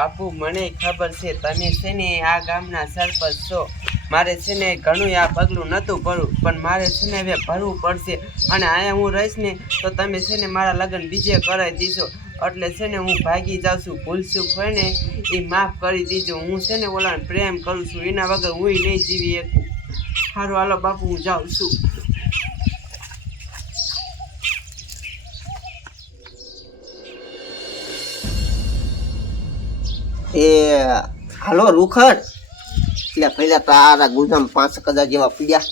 બાપુ, મને ખબર છે તમે છે ને આ ગામના સરપંચ છો. મારે છે ને ઘણું આ પગલું નહોતું ભરવું, પણ મારે છે ને હવે ભરવું પડશે. અને અહીંયા હું રહીશ ને, તો તમે છે ને મારા લગ્ન બીજે કરાવી દીશો. એટલે છે ને હું ભાગી જાઉં છું. ભૂલશું હોય ને, એ માફ કરી દીજો. હું છે ને ઓલાને પ્રેમ કરું છું. એના વગર હું નહીં જીવી શકું. સારું હાલો બાપુ, હું જાઉં છું. એ હાલો રૂખડ. એટલે પહેલાં તારા ગુજામ પાંચ કદાચ જેવા પીડ્યા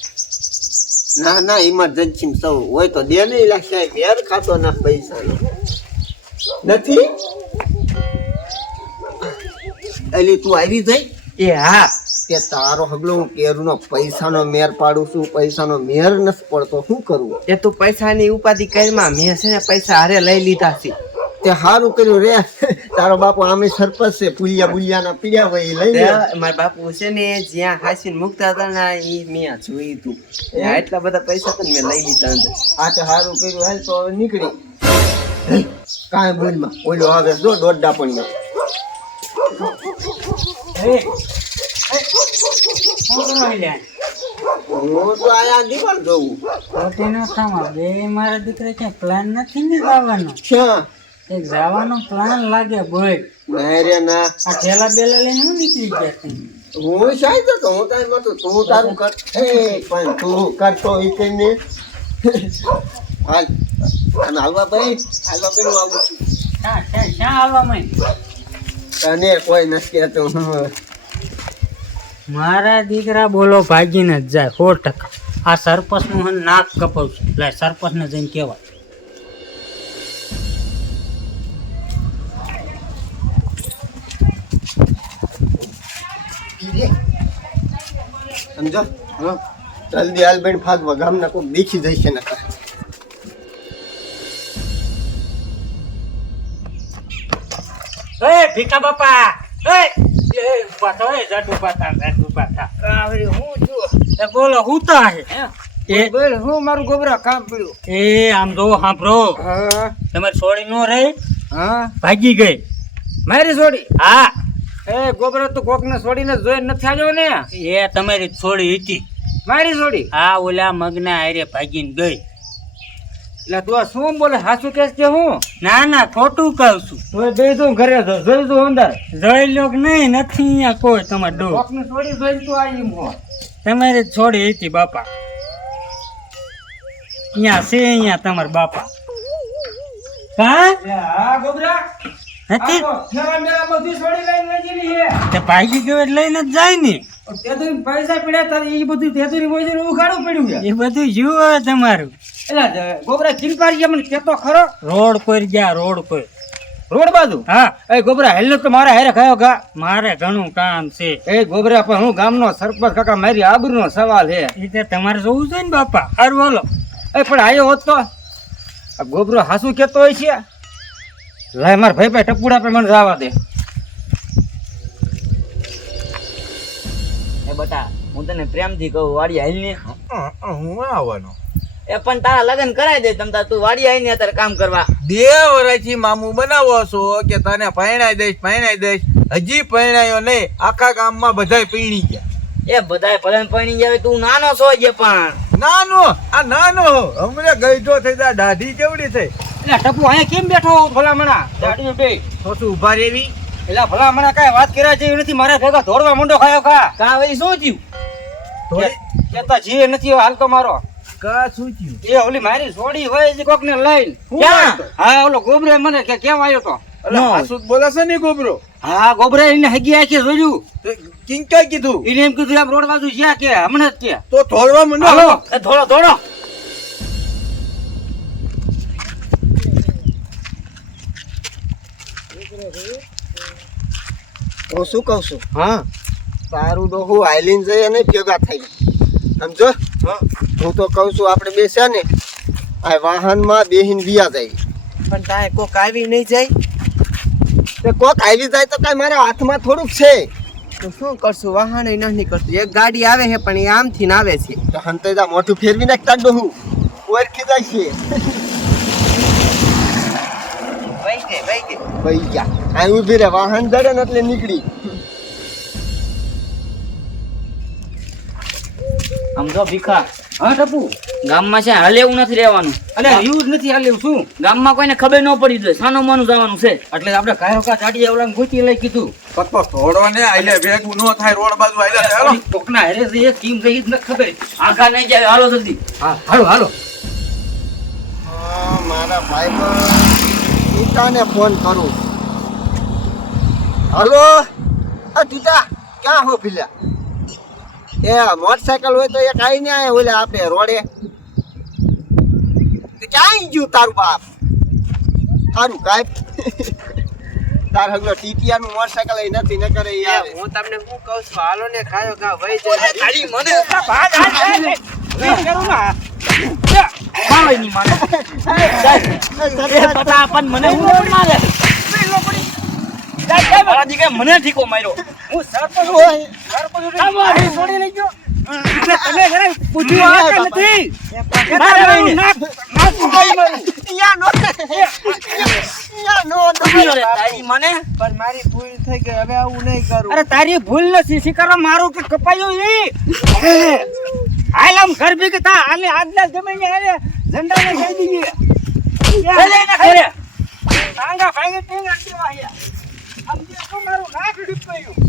ના ના ઇમરજન્સી સૌ હોય તો દે નહીં લાગશે ઘેર ખાતો ના પૈસા નથી? એલી તું આવી જઈ? એ હા. કે તારો હગલો હું કેરનો પૈસાનો મેર પાડું છું પૈસાનો મેર નથી પડતો. શું કરવું એ તું પૈસાની ઉપાધિ કરીમાં મેં છે ને પૈસા હારે લઈ લીધા છે. તે સારું કર્યું રે. તારો બાપુ આમે સરપંચ છે પુલિયા બુલિયાના પીડ્યા હોય લઈ લે. મારા બાપુ છે ને જ્યાં હાસીને મુકતા હતા ને એ મેં જોયું તું. એટલા બધા પૈસા તો મેં લઈ લીધા આ તો સારું કર્યું હાલ તો હવે નીકળી. કાંઈ ભૂલમાં ઓલો આવે જો દોડડા પણ હું તો આયા દિવાલ જોઉં. મારા દીકરા ક્યાં પ્લાન નથી ને જવાનો ક્યાં? એક જવાનો પ્લાન લાગે બોય ના રે ના. આ ઠેલા બેલા લઈને હું નીકળી જતી હું સાહેબ તો હું કાંઈ નતું તું તારું કર. પણ તું કરતો ઈ કઈને હાલ. અને હાલવા ભાઈ હાલવા ભાઈ હું આવું છું. ક્યાં ક્યાં ક્યાં હાલવા માંડ તને કોઈ નથી કહેતો. મારા દીકરા બોલો ભાગીને જ જાય સો ટકા. આ સરપંચનું હું નાક કપાવશું એટલે સરપંચને જઈને કહેવાય. સમજો? હા? જલ્દી હાલ બેન ફાગવા ગામના કોઈ જાય છે ને એ ભીખા બાપા! એ એ થા એ જટ ઊભા થા એ બોલો હું તા હે? એ બોલ હું મારું ગોબરા કામ પડ્યું? એ આમ જો સાંભળો. હા. તમારી છોડી નો રહી હા. ભાગી ગઈ. મારી છોડી હા. એ ગોબરા તો કોકને છોડીને જોઈ નથી આવ્યો ને? એ તમારી છોડી હતી. મારી છોડી? હા ઓલા મગના હારે ભાગીને ગઈ. એટલે તું શું બોલે? સાચું કેસ કે હું? ના ના ખોટું કહું છું. તો બે તું ઘરે જો જોઈ તું અંદર. જોઈ લો કે નહીં નથી અહીંયા કોઈ તમારે ડો કોકને છોડી જોઈ તું આવી મો તમારી છોડી હતી બાપા. અહીંયા છે અહીંયા તમારા બાપા. હા? હા ગોબરા. નથી તે? ભાગી ગયો એટલે લઈને જ જાય ને? તે તો પૈસા પડ્યા તારે એ બધું પડ્યું એ બધું જુઓ તમારું. એટલે ગોબરા ગયા મને કેતો ખરો? રોડ પર ગયા રોડ પર. રોડ બાજુ? હા. એ ગોબરા હેલ્લો તો મારા હારે ખાયો ગા. મારે ઘણું કામ છે. એ ગોબરા પણ હું ગામનો સરપંચ કાકા મારી આબરૂનો સવાલ છે. એ તે તમારે જોવું છે ને બાપા. અરે બોલો એ પણ આયો હોત તો? આ ગોબરો હાસુ કેતો હોય છે. લાય માર ભાઈ ભાઈ ટપુડા પે મને જવા દે. એ બટા હું તને પ્રેમથી કહું વાડી હાલ ને. હું આવવાનો. એ પણ તારા લગ્ન કરાવી દે તમતા તું વાડી આવીને અત્યારે કામ કરવા. બે વર્ષથી મામું બનાવો છો કે તને પરણાઈ દઈશ પરણાઈ દઈશ. હજી પરણાયો નહીં આખા ગામમાં બધાય પીણી ગયા. એ બધાય ભલે પાણી પરણી જાય તું નાનો છો જે પણ. નાનો આ નાનો હમણાં ગઈઢો થઈ જાય દાઢી કેવડી થઈ? એટલે ટપુ અહીંયા કેમ બેઠો ભલામણા? દાડી બે તો શું ઊભા રેવી એટલે ભલામણા કાંઈ વાત કર્યા જેવી નથી મારે ભેગા દોડવા માંડો ખાયો કા? કા વળી શું થયું? કેતા જીવે નથી હાલ તો મારો. કા શું થયું? એ ઓલી મારી છોડી હોય જે કોકને લઈને. હા ઓલો ગોબરે મને કે કેમ આવ્યો તો? બોલે છે બોલાશે ને ગોબરો? હા ગોબરા એને હગી આખી જોયું. તો કીધું? એને એમ કીધું આમ રોડ બાજુ જ્યાં કે હમણાં જ કે. તો થોડવા મને ધોળો એ હું શું કહું છું? હા. તારું ડોહું આઈલીન જઈ અને ભેગા થઈ. સમજો? હું. તો કહું છું આપણે બેસ્યા ને આ વાહનમાં બેહીન વિયા જાય. પણ તારે કોક આવી નહીં જાય? તે કોક આવી જાય તો કાંઈ મારા હાથમાં થોડુંક છે. તો શું કરશું? વાહન નહીં કરતું એક ગાડી આવે છે પણ એ આમથી ના આવે છે. તો હંતેજા મોઢું ફેરવી નાખતા ડોહું ઓળખી જાય છે. ભાઈ ગયા. આ ઊભી રે વાહન ને એટલે નીકળી. આમ ભીખા. હા ટપુ? ગામમાં છે હાલે નથી રહેવાનું. અલે રહ્યું નથી હાલે શું? ગામમાં કોઈને ખબર ન પડી જોઈએ સાનું માનું જવાનું છે. એટલે આપણે કાયો કા ચાટી ઓલા ગોતી લઈ કીધું. પક્કો થોડો ને આઈલે ભેગું નો થાય રોડ બાજુ આઈલે ચાલો કોકના હેરે છે એ ટીમ ગઈ જ નથી ખબર. આખા નહીં જાય હાલો જલ્દી. હા હાલો હાલો. મારા ભાઈ ટીટાને ફોન કરું. હલો? આ ટીટા ક્યાં હો ભીલા? એ મોટરસાયકલ હોય તો એક આવીને આવે ઓલે આપણે રોડે. તે ક્યાં ગયું તારું બાપ? તારું કાંઈ તાર હગલો ટીટિયાનું મોટરસાયકલ એ નથી ન કરે યાર એ આવે. હું તમને શું કહું છું? હાલો ને ખાયો કા વહી જાય તારી મને એ તારી ભૂલ નથી સ્વીકારવા મારું કે કપાયું ઈ? હાલ આમ ઘર ભેગી થા હાલે આજના જમીને હાલે ઝંડાને કહી દીધી. ચાલે એના ઘરે ટાંગા ભાંગી ટીંગા ટીવા આયા. આમ જે તો મારું નાક ડીપાયું